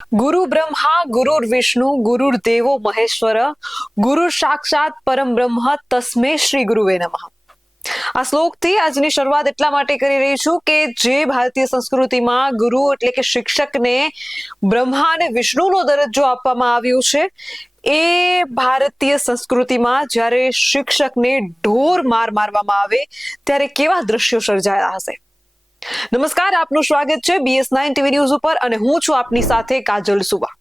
ગુરુ બ્રહ્મા ગુરુર વિષ્ણુ ગુરુર દેવો મહેશ્વર ગુરુ સાક્ષાત પરમ બ્રહ્મ તસ્મે શ્રી ગુરુવે નમઃ. આ શ્લોકથી આજની શરૂઆત એટલા માટે કરી રહી છું કે જે ભારતીય સંસ્કૃતિમાં ગુરુ એટલે કે શિક્ષકને બ્રહ્મા અને વિષ્ણુનો દરજ્જો આપવામાં આવ્યો છે, એ ભારતીય સંસ્કૃતિમાં જ્યારે શિક્ષકને ઢોર માર મારવામાં આવે ત્યારે કેવા દ્રશ્યો સર્જાયા હશે. નમસ્કાર, આપનું સ્વાગત છે BS9 ટીવી ન્યૂઝ ઉપર અને હું છું આપની સાથે કાજલ સુબા.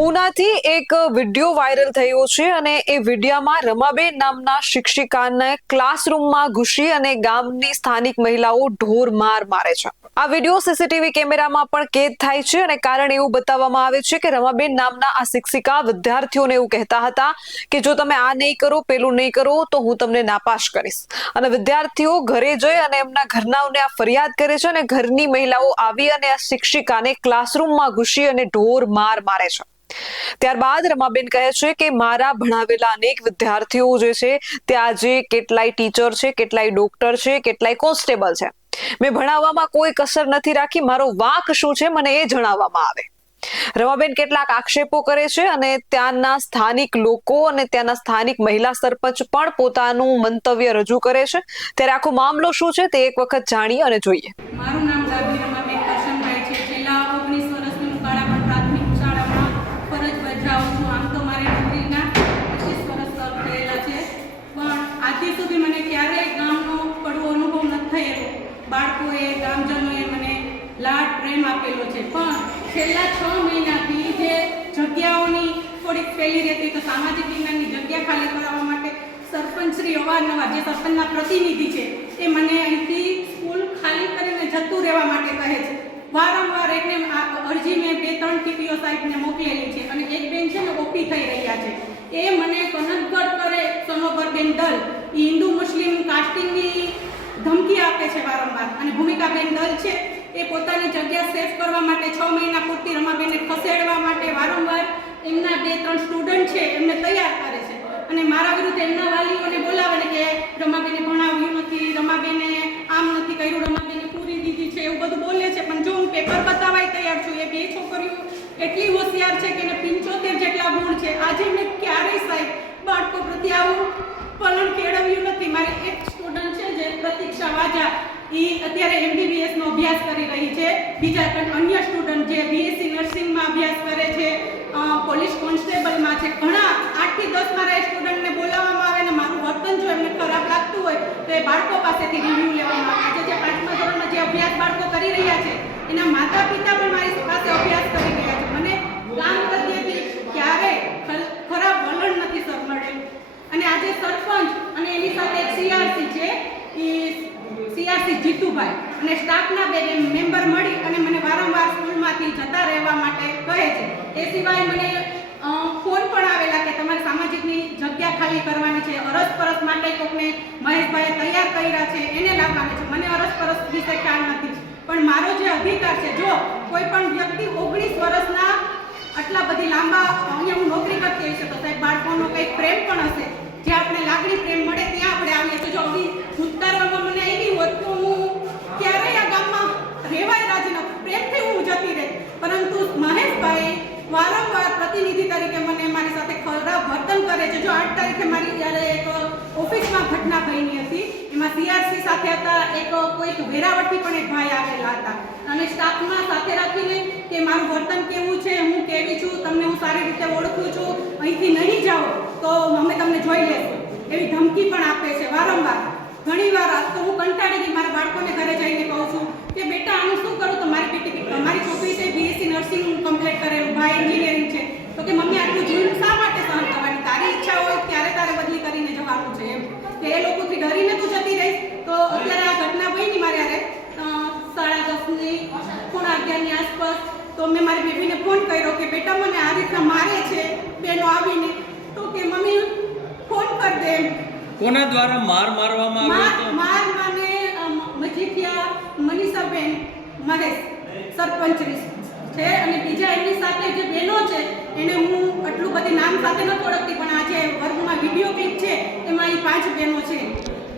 ઉનાથી એક વિડીયો વાયરલ થયો છે અને એ વિડીયોમાં રમાબેન નામના શિક્ષિકાને ક્લાસરૂમમાં ઘૂસી અને ગામની સ્થાનિક મહિલાઓ ઢોર માર મારે છે. આ વિડીયો સીસીટીવી કેમેરામાં પણ કેદ થાય છે અને કારણ એવું બતાવવામાં આવે છે કે રમાબેન નામના આ શિક્ષિકા વિદ્યાર્થીઓને એવું કહેતા હતા કે જો તમે આ નહીં કરો, પેલું નહીં કરો તો હું તમને નાપાસ કરીશ. અને વિદ્યાર્થીઓ ઘરે જઈ અને એમના ઘરનાઓને આ ફરિયાદ કરે છે અને ઘરની મહિલાઓ આવી અને આ શિક્ષિકાને ક્લાસરૂમમાં ઘૂસી અને ઢોર માર મારે છે. ત્યારબાદ રમાબેન કહે છે કે મારા ભણાવેલા અનેક વિદ્યાર્થીઓ જે છે તે આજે કેટલાય ટીચર છે, કેટલાય ડોક્ટર છે, કેટલાય કોન્સ્ટેબલ છે. મેં ભણાવવામાં કોઈ કસર નથી રાખી, મારો વાંક શું છે મને એ જણાવવામાં આવે. રમાબેન કેટલાક આક્ષેપો કરે છે અને ત્યાંના સ્થાનિક લોકો અને ત્યાંના સ્થાનિક મહિલા સરપંચ પણ પોતાનું મંતવ્ય રજૂ કરે છે. ત્યારે આખો મામલો શું છે તે એક વખત જાણીએ અને જોઈએ. મારું નામ ડાભી રમાબેન કરશનભાઈ છે. છેલ્લા 19 વર્ષથી હું કાળાપણ પ્રાથમિક શાળામાં ફરજ બજાવું છું. આમ તો મારી નોકરીના 25 વર્ષ થયેલા છે, પણ આજ સુધી મને ક્યારેય ગામનો કડવો અનુભવ નથી થયેલો. બાળકોએ, ગામજનોએ મને લાડ પ્રેમ આપેલો છે, પણ છેલ્લા 6 મહિનાથી જે જગ્યાઓની થોડીક ફેલી રહેતી, તો સામાજિક વિજ્ઞાનની જગ્યા ખાલી કરાવવા માટે સરપંચશ્રી અવારનવાર, જે સરપંચના પ્રતિનિધિ છે, એ મને અહીંથી સ્કૂલ ખાલી કરીને જતું રહેવા માટે કહે છે. વારંવાર એટલે અરજી મેં 2-3 ટીપીઓ સાહેબને મોકલેલી છે અને એક બેન છે ને ઓપી થઈ રહ્યા છે. એ મને કનકગઢ કરે સનોબરબેન દલ, એ હિન્દુ મુસ્લિમ કાસ્ટિંગની ધમકી આપે છે વારંવાર. અને ભૂમિકાબેન દલ છે, એ પોતાની જગ્યા સેફ કરવા માટે 6 મહિના પૂરતી રમાબેનને ખસેડવા માટે વારંવાર એમના 2-3 સ્ટુડન્ટ છે એમને તૈયાર કરે છે અને મારા વિરુદ્ધ એમના વાલીઓને બોલાવે ને કે રમાબેને ભણાવ્યું નથી, રમાબેને આમ નથી કર્યું, રમાબેને પૂરી દીધી છે, એવું બધું બોલે છે. પણ જો હું પેપર બતાવવા તૈયાર છું, એ 2 છોકરીઓ એટલી હોશિયાર છે કે એને 75 જેટલા ગુણ છે. આજે મેં ક્યારેય સાહેબ બાળકો પ્રત્યે આવું વલણ કેળવ્યું નથી. મારી એક સ્ટુડન્ટ છે જે પ્રતીક્ષા વાજા, એ અત્યારે MBBS નો અભ્યાસ કરી રહી છે. બીજા અન્ય સ્ટુડન્ટ જે BSc નર્સિંગમાં અભ્યાસ કરે છે, પોલીસ કોન્સ્ટેબલમાં છે. ઘણા 8 થી 10 મારા સ્ટુડન્ટને બોલાવવામાં આવે ને મારું વર્તન જો એમને ખરાબ લાગતું હોય તો એ બાળકો પાસેથી રિવ્યૂ લેવામાં આવે. આજે જે 5મા ધોરણમાં જે અભ્યાસ બાળકો કરી રહ્યા છે, એના માતા પિતા પણ મારી પાસે અભ્યાસ કરી રહ્યા છે. મને ગામ પ્રત્યેથી ક્યારેય ખરાબ વલણ નથી સર મળેલું. અને આજે સરપંચ અને એની સાથે CRC છે, એ CRC જીતુભાઈ અને સ્ટાફના 2 મેમ્બર મળી અને મને વારંવાર સ્કૂલમાંથી જતા રહેવા માટે કહે છે. એ સિવાય મને ફોન પણ આવેલા કે તમારે સામાજિકની જગ્યા ખાલી કરવાની છે, અરસપરસ માટે કોકને મહેશભાઈએ તૈયાર કર્યા છે, એને લાવવાની છે. મને અરસપરસ વિશે ખ્યાલ નથી, પણ મારો જે અધિકાર છે, જો કોઈ પણ વ્યક્તિ 19 વર્ષના આટલા બધી લાંબા અહીંયા હું નોકરી કરતી હશે તો સાહેબ બાળકોનો કંઈક પ્રેમ પણ હશે, જે આપણે લાગણી પ્રેમ મળે ત્યાં આપણે આવીએ. તો જો આવી ઉતારવામાં મને આવી હોત તો હું ક્યારેય આ ગામમાં રહેવાય રાજી ન, પ્રેમથી હું જતી રહી. પરંતુ મહેશભાઈ વારંવાર પ્રતિનિધિ તરીકે મને મારી સાથે ખરાબ વર્તન કરે છે. જો 8 તારીખે મારી જ્યારે એક ઓફિસમાં ઘટના બની હતી, એમાં CRC સાથે હતા, એક કોઈક વેરાવળથી પણ એક ભાઈ આવેલા હતા અને સ્ટાફમાં સાથે રાખીને કે મારું વર્તન કેવું છે, હું કેવી છું, તમને હું સારી રીતે ઓળખું છું, અહીંથી નહીં જાઓ તો અમે તમને જોઈ લેશું, એવી ધમકી પણ આપે છે વારંવાર. ઘણીવાર તો હું કંટાળી ગઈ, મારા બાળકોને ઘરે જઈને કહું છું કે બેટા આનું શું કરું, તો મારી છોકરી છે BSc નર્સિંગ કમ્પ્લીટ કરેલું, ભાઈ એન્જિનિયરિંગ છે, તો કે મમ્મી આટલું જોઈને શા માટે સહન કરવાની, તારી ઈચ્છા હોય ત્યારે તારે બદલી કરીને જવાનું છે એમ. કે એ લોકોથી ડરીને તું જતી રહીશ. તો અત્યારે આ ઘટના બની મારી હારે 10:30-11:15 આસપાસ. તો મેં મારી બેબીને ફોન કર્યો કે બેટા મને આ રીતના મારે છે બેનો આવીને, તો કે મમ્મી ફોન કર દે. કોના દ્વારા મારવામાં આવ્યો હતો? માર મને મજીઠિયા મનીષાબેન મહેશ સરપંચની છે અને બીજા એમની સાથે જે બહેનો છે એને હું આટલું બધી નામ સાથે નથી ઓળખતી, પણ આજે વર્ગમાં વિડીયો ક્લિપ છે એમાં એ 5 બહેનો છે.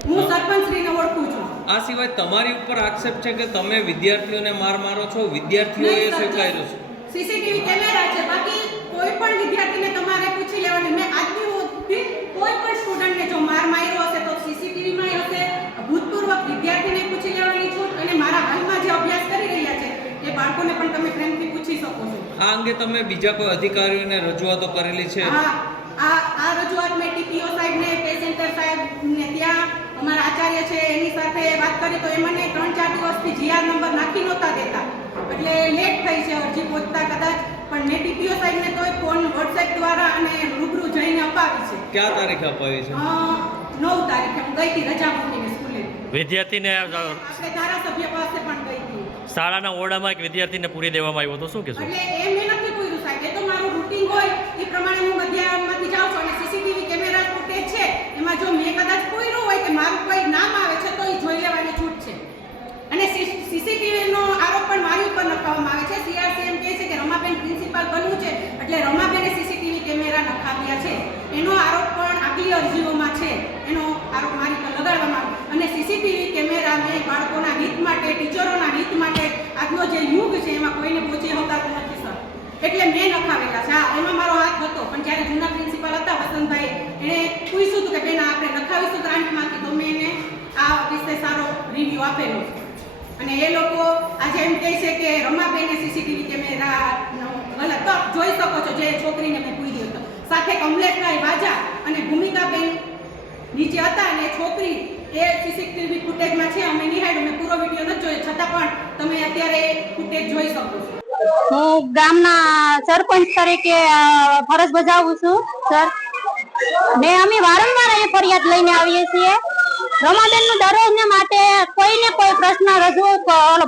હું સરપંચશ્રીને ઓળખું છું. આ સિવાય તમારી ઉપર આક્ષેપ છે કે તમે વિદ્યાર્થીઓને માર મારો છો, વિદ્યાર્થીઓએ નહીં સર, સ્વીકાર્યું છે. સીસીટીવી કેમેરા છે, બાકી કોઈ પણ વિદ્યાર્થીને તમારે પૂછી લેવાની. મેં આજની સુધી કોઈ પણ સ્ટુડન્ટને જો માર માર્યો હશે તો સીસીટીવીમાં હશે, ભૂતપૂર્વ વિદ્યાર્થીને પૂછી લેવાની છૂટ, અને મારા હાલમાં જે અભ્યાસ કરી રહ્યા છે એ બાળકોને પણ તમે પ્રેમથી પૂછી શકો છો. આ અંગે તમે બીજા કોઈ અધિકારીઓને રજૂઆતો કરેલી છે? આ રજૂઆત મેં ટીપીઓ સાહેબને, પે સેન્ટર સાહેબને, ત્યાં અમારા આચાર્ય છે એની સાથે વાત કરી તો એ મને 3-4 દિવસથી જીઆર નંબર નાખી નહોતા દેતા, એટલે લેટ થઈ છે અરજી પહોંચતા કદાચ. પણ મેં ટીપીઓ સાહેબને તો ફોન વોટ્સએપ દ્વારા અને રૂબરૂ જઈને અપાવી છે. ક્યાં તારીખે અપાવી છે? 9 તારીખે હું ગઈ હતી રજા મૂકીને સ્કૂલે. વિદ્યાર્થીને આપણે ધારાસભ્ય પાસે પણ ગઈ હતી. શાળાના ઓરડામાં એક વિદ્યાર્થીને પૂરી દેવામાં આવ્યો તો શું કહેશો? એટલે એ મેં નથી પૂર્યું સાહેબ, એ તો મારું રૂટીન હોય એ પ્રમાણે હું મધ્યાહનમાંથી જાઉં છું, અને સીસીટીવી કેમેરા ફૂટેજ છે એમાં જો મેં કદાચ પૂર્યું હોય કે મારું કોઈ નામ આવે છે તો એ જોઈ લેવાની છૂટ છે. અને સીસીટીવીનો આરોપ પણ મારી ઉપર નખાવવામાં આવે છે. સીઆરસીએમ કહે છે કે રમાબેન પ્રિન્સિપાલ બનવું છે એટલે રમાબેને સીસીટીવી કેમેરા નખાવ્યા છે, એનો આરોપ પણ આગલી અરજીઓમાં છે, એનો આરોપ મારી પર લગાડવામાં આવે. અને સીસીટીવી કેમેરા મેં બાળકોના હિત માટે, ટીચરોના હિત માટે, આજનો જે યુગ છે એમાં કોઈને પહોંચી શકાતું નથી સર, એટલે મેં નખાવેલા છે. હા, એમાં મારો હાથ હતો, પણ જ્યારે જૂના પ્રિન્સિપાલ હતા વસંતભાઈ, એણે પૂછ્યું હતું કે બેન આપણે નખાવીશું ગ્રાન્ટમાંથી, તો મેં એને આ વિશે સારો રિવ્યૂ આપેલો છે. અને એ લોકો આજે એમ કહે છે કે રમાબેને સીસીટીવી કેમેરાનો ગલત તો જોઈ શકો છો, જે છોકરીને મેં પૂછ્યું હતો સાથે કમલેશભાઈ વાજા અને ભૂમિકાબેન નીચે હતા, અને છોકરી એ સીસીટીવી ફૂટેજમાં છે. અમે નિહાળ્યું, મેં પૂરો વિડીયો નથી જોયો, છતાં પણ તમે અત્યારે ફૂટેજ જોઈ શકો છો. હું ગામના સરપંચ તરીકે ફરજ બજાવું છું સર, ને અમે વારંવાર અહીં ફરિયાદ લઈને આવીએ છીએ. રમાબેનનું દરરોજને માટે કોઈને કોઈ પ્રશ્ન રજૂ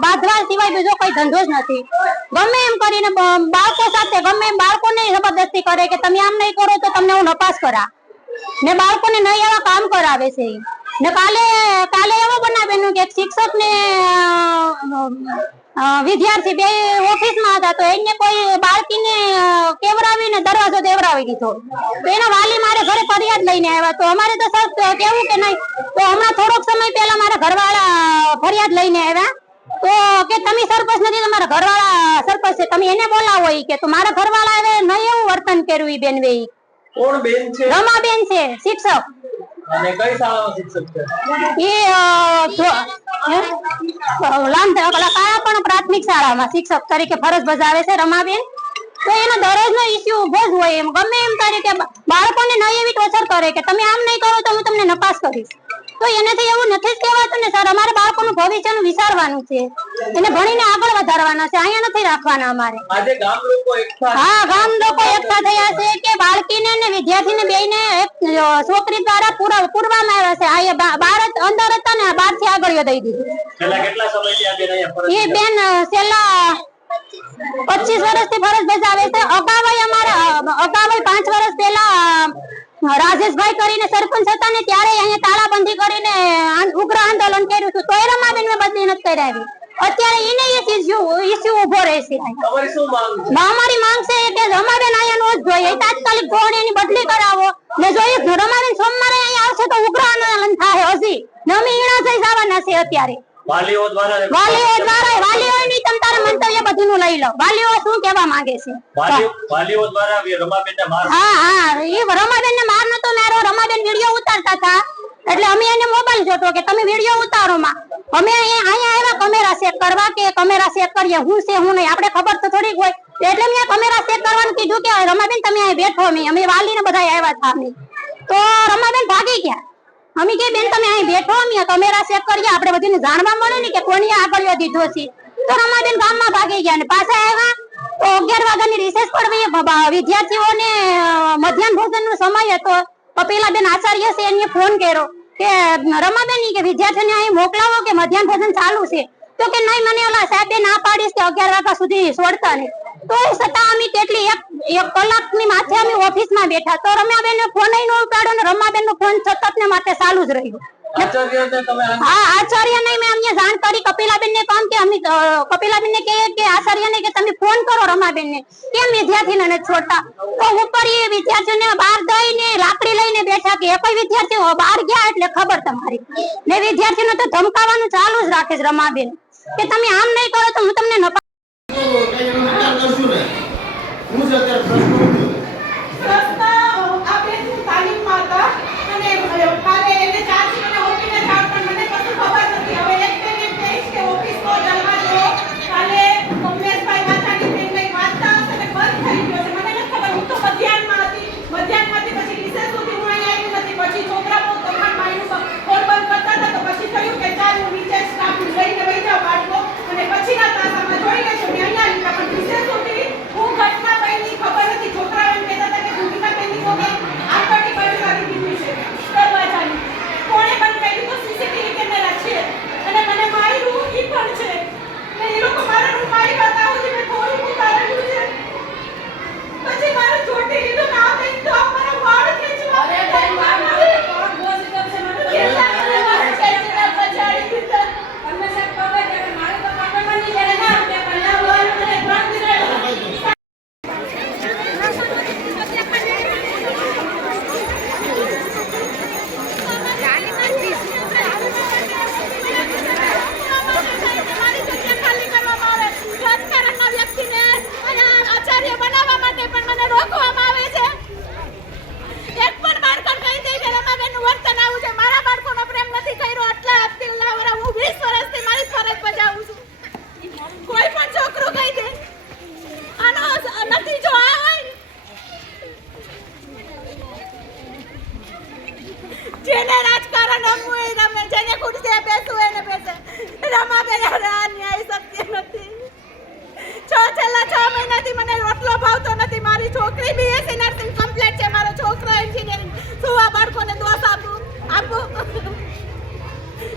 બાંધવા સિવાય બીજો કોઈ ધંધો જ નથી. ગમે એમ કરીને બાળકો સાથે ગમે એમ બાળકોને જબરદસ્તી કરે કે તમે આમ નહીં કરો તો તમને હું નપાસ કરા, ને બાળકોને નહીં એવા કામ કરાવે છે. ને કાલે એવો બનાવેલું કે એક શિક્ષક ને વિદ્યાર્થી બે ઓફિસમાં હતા, તો એને કોઈ બાળકીને કેવરાવીને દરવાજો દેવરાવી દીધો, તો એના વાલી મારે ઘરે ફરિયાદ લઈને આવ્યા. તો અમારે તો સર કેવું કે નહીં, તો હમણાં થોડોક સમય પહેલા મારા ઘરવાળા ફરિયાદ લઈને આવ્યા, તો કે તમે સરપંચ નથી, તમારા ઘરવાળા સરપંચ છે, તમે એને બોલાવો. કે તો મારા ઘરવાળા હવે નહીં એવું વર્તન કર્યું. ઈ બેન વે કોણ બેન છે? રમાબેન છે, શિક્ષક. અને કઈ શાળાનો શિક્ષક છે? પણ પ્રાથમિક શાળામાં શિક્ષક તરીકે ફરજ બજાવે છે રમાબેન. તો એનો દરરોજનો ઇસ્યુ ઉભો જ હોય, એમ ગમે એમ તરીકે બાળકોને નહીં એવી ટોર્ચર કરે કે તમે આમ નહીં કરો તો હું તમને નપાસ કરીશ. તો એનાથી એવું નથી જ કહેવાતું ને સર, અમારે બાળકોનું ભવિષ્યનું વિચારવાનું છે, એને ભણીને આગળ વધારવાના છે, અહીંયા નથી રાખવાના અમારે. આજે ગામ લોકો એકઠા હા, ગામ લોકો એકઠા થયા છે કે બાળકીને ને વિદ્યાર્થીને બેયને એક છોકરી દ્વારા પૂરવામાં આવ્યા છે. આ બાર અંદર હતા ને 12 થી આગળ દઈ દીધું. છેલ્લા કેટલા સમયથી આ બેન અહીંયા ફરજ એ બેન છેલ્લા 25 વર્ષથી ફરજ બજાવે છે. અગાઉ 5 વર્ષ પહેલા રાજેશભાઈ કરીને સરપંચ હતા ને, ત્યારે અહીંયા તાળાબંધી કરીને ઉગ્ર આંદોલન કર્યું હતું, તો એ રમાબેન મેં બદલી નથી કરાવી. અત્યારે એને ઇસ્યુ ઉભો રહેશે. તમારી શું માંગ છે? અમારી માંગ છે કે રમાબેન અહીંયા નો જ જોઈએ, તાત્કાલિક ધોરણે એની બદલી કરાવો. ને જોઈએ રમાબેન સોમવારે અહીંયા આવશે તો ઉગ્ર આંદોલન થાય. હજી અમે ઈણા થઈ જવાના છે. અત્યારે વાલીઓ દ્વારા વાલીઓની તમ તારા મંતવ્ય બધું લઈ લો. વાલીઓ શું કહેવા માંગે છે? વાલીઓ દ્વારા રમાબેનને માર હા, એ રમાબેન ને માર નતો મારો. રમાબેન વિડીયો ઉતારતા હતા એટલે અમે એને મોબાઈલ જોતો કે તમે વિડીયો ઉતારો માં. અમે અહીંયા આવ્યા કેમેરા ચેક કરવા કે કેમેરા ચેક કરીએ હું છે હું નહીં, આપણે ખબર તો થોડીક હોય. એટલે મેં કેમેરા ચેક કરવાનું કીધું કે રમાબેન તમે અહીં બેઠો. અમે વાલીને બધા આવ્યા હતા. તો રમાબેન ભાગી ગયા. અમે કે બેન તમે અહીં બેઠો, અમે કેમેરા ચેક કરીએ, આપણે બધીને જાણવા મળે ને કે કોની આગળ દીધો છે. તો રમાબેન ગામમાં ભાગી ગયા ને પાછા આવ્યા. તો 11 વાગ્યાની રિસેસ પડવી, વિદ્યાર્થીઓને મધ્યાહન ભોજનનો સમય હતો. તો પેલા બેન આચાર્ય છે એને ફોન કર્યો કે રમાબેન કે વિદ્યાર્થીઓને અહીં મોકલાવો કે મધ્યાહન ભોજન ચાલુ છે. તો કે નહીં, મને ઓલા સાહેબે ના પાડીશ કે 11 વાગ્યા સુધી છોડતા નહીં. તો એ છતાં અમે કેટલી એક કલાકની માથે અમે ઓફિસમાં બેઠા, તો રમાબેન ફોન ન ઉપાડ્યો ને રમાબેન નો ફોન સતત ને માટે ચાલુ જ રહ્યો. હા આચાર્યને મેં અમને જાણ કરી કપિલાબેનને કામ કે અમે કપિલાબેનને કે આચાર્યને કે તમે ફોન કરો રમાબેનને કેમ વિદ્યાર્થીને નથી છોડતા તો ઉપર એ વિદ્યાર્થીઓને બહાર દઈને લાકડી લઈને બેઠા કે કોઈ વિદ્યાર્થીઓ બહાર ગયા એટલે ખબર તમારી ને વિદ્યાર્થીને તો ધમકાવવાનું ચાલુ જ રાખે છે રમાબેન કે તમે આમ નહીં કરો તો હું તમને જેને રાજકારણ રમવું એ રમે જેને ખુરશીએ બેસવું એને બેસે રમાબેન આ ન્યાય સત્ય નથી છેલ્લા 6 મહિનાથી મને રોટલો ભાવતો નથી મારી છોકરી બીએસસી નર્સિંગ કમ્પ્લીટ છે મારો છોકરો એન્જિનિયરિંગ શું આ બાળકોને દોષ આપું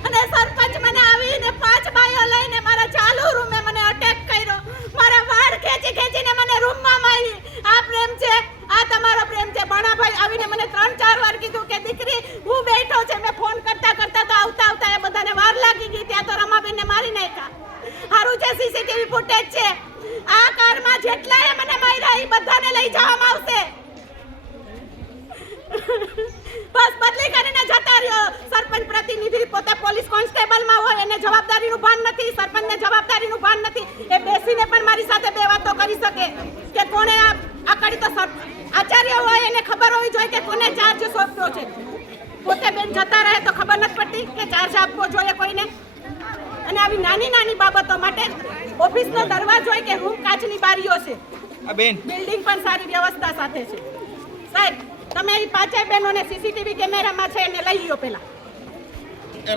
અને સરપંચ મને આવીને 5 બાઈઓ લઈને મારા ચાલુ રૂમે મને અટેક કર્યો મારા વાળ ખેંચીને મને રૂમમાં મારી આ પ્રેમ છે આ તમારો પ્રેમ છે ભણાભાઈ આવીને મને 3-4 વાર કીધું કે દીકરી હું બેઠો છે મેં ફોન કરતા તો આવતા એ બધાને વાર લાગી ગઈ ત્યાં તો રમાબેનને મારી નાખ્યા હારું છે સીસીટીવી ફૂટેજ છે આ કારમાં જેટલાએ મને માર્યા એ બધાને લઈ જવામાં આવશે બસ બદલી કરીને જતા રહ્યો સરપંચ પ્રતિનિધિ પોતે પોલીસ કોન્સ્ટેબલમાં હોય એને જવાબદારીનું ભાન નથી સરપંચને જવાબદારીનું ભાન નથી એ બેસીને પણ મારી સાથે 2 વાતો કરી શકે કે કોણે આ કરી તો આચાર્ય હોય એને ખબર હોવી જોઈએ કે કોને ચાર્જ સોંપ્યો છે પોતે બેન જતા રહે તો ખબર નથી પડતી કે ચાર્જ આપવો જોઈએ કોઈને અને આવી નાની બાબતો માટે ઓફિસનો દરવાજો હોય કે રૂમ કાચની બારીઓ છે બિલ્ડિંગ પણ સારી વ્યવસ્થા સાથે છે સાહેબ તમે એ 5 બહેનોને સીસીટીવી કેમેરામાં છે એને લઈ લ્યો પેલા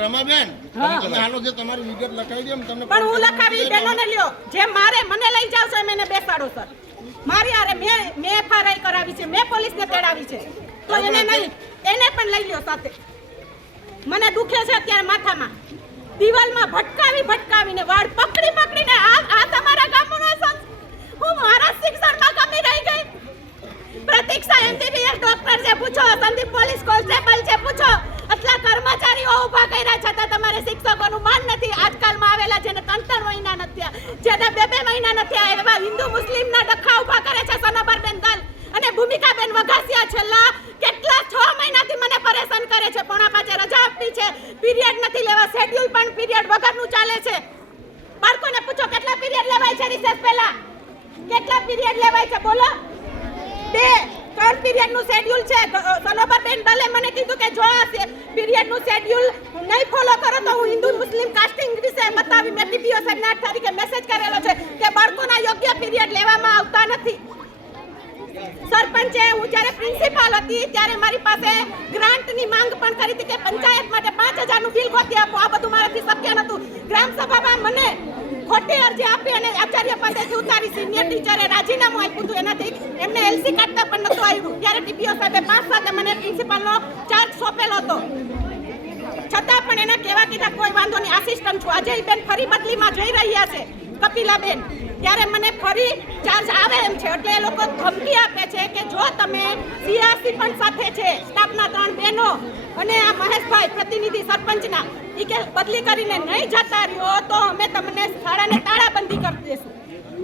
રમાબેન તમે હાલો જે તમારી વિગત લખાવી દે તમને પણ હું લખાવી બહેનોને લ્યો જે મારે મને લઈ જાવ છો એમ એને બેસાડો સર મારી આરે મેં એફઆરઆઈ કરાવી છે મેં પોલીસને તેડાવી છે તો એને નહીં એને પણ લઈ લ્યો સાથે મને દુખે છે અત્યારે માથામાં દિવાલમાં ભટકાવીને વાળ પકડીને આ તમારા ગામનો હું મારા શિક્ષણમાં કમી રહી ગઈ પ્રતીક્ષા એમબીબીએસ ડોક્ટર છે પૂછો સંદીપ પોલીસ કોન્સ્ટેબલ છે પૂછો આટલા કર્મચારીઓ ઊભા કર્યા છતાં તમારે શિક્ષકોનું માન નથી આજકાલમાં આવેલા જેને 3 મહિના નથી જેને 2 મહિના નથી એવા હિન્દુ મુસ્લિમના ડખા ઊભા કરે છે સનોબરબેન દલ અને ભૂમિકાબેન વઘાસિયા છેલ્લા કેટલા 6 મહિનાથી મને પરેશાન કરે છે પોણા 5 રજા આપી છે પીરિયડ નથી લેવા શેડ્યુલ પણ પીરિયડ વગરનું ચાલે છે બાળકોને પૂછો કેટલા પીરિયડ લેવાય છે રિસેસ પહેલા કેટલા પીરિયડ લેવાય છે બોલો 2-3 પીરિયડનું શેડ્યુલ છે સનોબરબેન દલે મને કીધું કે જો આ પીરિયડનું શેડ્યુલ નહીં ફોલો કરો તો હું હિન્દુ મુસ્લિમ કાસ્ટિંગ વિશે બતાવી મેં ટીપીઓ સાહેબને 8 તારીખે મેસેજ કરેલો છે કે બાળકોના યોગ્ય પીરિયડ લેવામાં આવતા નથી સરપંચે હું જ્યારે પ્રિન્સિપાલ હતી ત્યારે મારી પાસે ગ્રાન્ટની માંગ પણ કરી હતી કે પંચાયત માટે 5000 નું બિલ ગોતી આપો આ બધું મારાથી શક્ય નહોતું ગ્રામ સભામાં મને ખોટી અરજી આપી અને આચાર્ય પાસેથી ઉતારી સિનિયર ટીચરે રાજીનામું આપ્યું હતું એનાથી એમને એલસી કાઢતા પણ નહોતું આવ્યું ત્યારે ટીપીઓ સાહેબે 5 સાથે મને પ્રિન્સિપાલનો ચાર્જ સોંપેલો હતો છતાં પણ એના કહેવા કીધા કોઈ વાંધો નહીં આસિસ્ટન્ટ છું આજે બેન ફરી બદલીમાં જઈ રહ્યા છે કપિલાબેન ત્યારે મને ફરી ચાર્જ આવે એમ છે એટલે એ લોકો ધમકી આપે છે કે જો તમે સીઆરસી પણ સાથે છે સ્ટાફના 3 બહેનો અને આ મહેશભાઈ પ્રતિનિધિ સરપંચના ઈ કે બદલી કરીને નહીં જતા રહ્યો તો અમે તમને શાળાને તાળાબંધી કરી દેશું.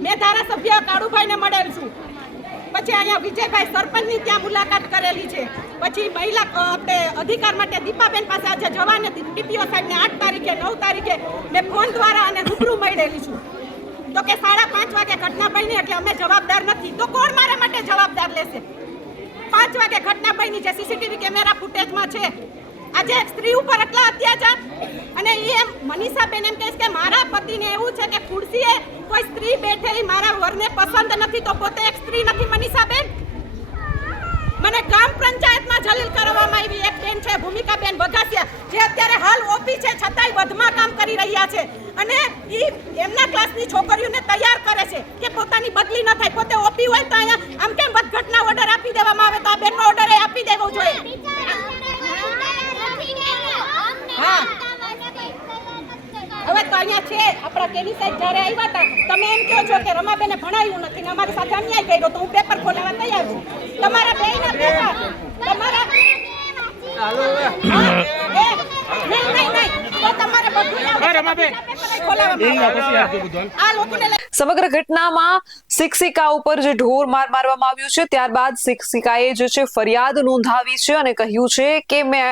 મેં ધારાસભ્ય કાળુભાઈને મળેલ છું. પછી અહીંયા વિજયભાઈ સરપંચની ત્યાં મુલાકાત કરેલી છે. પછી મહિલા આપણે અધિકાર માટે દીપાબેન પાસે આજે જવાને ટીપીઓ સાહેબને 8 તારીખે 9 તારીખે મેં ફોન દ્વારા અને રૂબરૂ મળેલી છું. તો કે 5:30 વાગે ઘટના બની એટલે અમે જવાબદાર નથી. તો કોણ મારા માટે જવાબદાર લેશે? 5 વાગે ઘટના બની છે, સીસીટીવી કેમેરા ફૂટેજમાં છે. આજે એક સ્ત્રી ઉપર એટલા અત્યાચાર અને એ મનીષાબેન એમ કહે છે કે મારા પતિને એવું છે કે ખુરશીએ કોઈ સ્ત્રી બેઠેલી મારા વરને પસંદ નથી તો પોતે એક સ્ત્રી નથી. મનીષાબેન મને ગ્રામ પંચાયતમાં જલીલ કરવામાં આવી. એક બેન છે ભૂમિકાબેન બગાસિયા જે અત્યારે હાલ ઓપી છે છતાંય વધમાં કામ કરી રહ્યા છે અને ઈ એમના ક્લાસની છોકરીઓને તૈયાર કરે છે કે પોતાની બદલી ન થાય. પોતે ઓપી હોય તો અહીંયા આમ કેમ વધઘટના ઓર્ડર આપી દેવામાં આવે તો આ બેનનો ઓર્ડર આપી દેવો જોઈએ. હા હવે તો અહીંયા છે આપણા કેની સાહેબ જ્યારે આવ્યા હતા તમે એમ કહો છો કે રમાબેને ભણાવ્યું નથી ને અમારી સાથે અન્યાય કર્યો તો હું પેપર ખોલાવવા તૈયાર છું. તમારા બેયના પેપર તમારા નહીં તો તમારે બધું રમાબેન આ લોકોને સમગ્ર ઘટનામાં શિક્ષિકા ઉપર જે ઢોર માર મારવામાં આવ્યું છે ત્યારબાદ શિક્ષિકાએ જે છે ફરિયાદ નોંધાવી છે અને કહ્યું છે કે મેં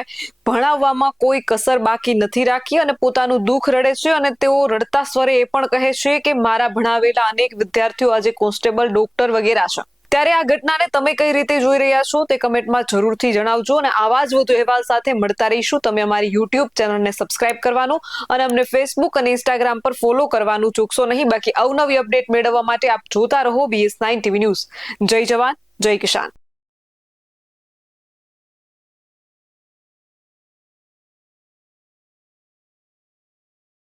ભણાવવામાં કોઈ કસર બાકી નથી રાખી અને પોતાનું દુઃખ રડે છે અને તેઓ રડતા સ્વરે એ પણ કહે છે કે મારા ભણાવેલા અનેક વિદ્યાર્થીઓ આજે કોન્સ્ટેબલ, ડોક્ટર વગેરે છે. ત્યારે આ ઘટનાને તમે કઈ રીતે જોઈ રહ્યા છો તે કમેન્ટમાં જરૂરથી જણાવજો અને આવા જ વધુ અહેવાલ સાથે મળતા રહીશું. તમે અમારી યુટ્યુબ ચેનલને સબસ્ક્રાઇબ કરવાનું અને અમને ફેસબુક અને ઇન્સ્ટાગ્રામ પર ફોલો કરવાનું ચૂકશો નહીં. બાકી અવનવી અપડેટ મેળવવા માટે આપ જોતા રહો BS9 TV ન્યૂઝ. જય જવાન, જય કિસાન.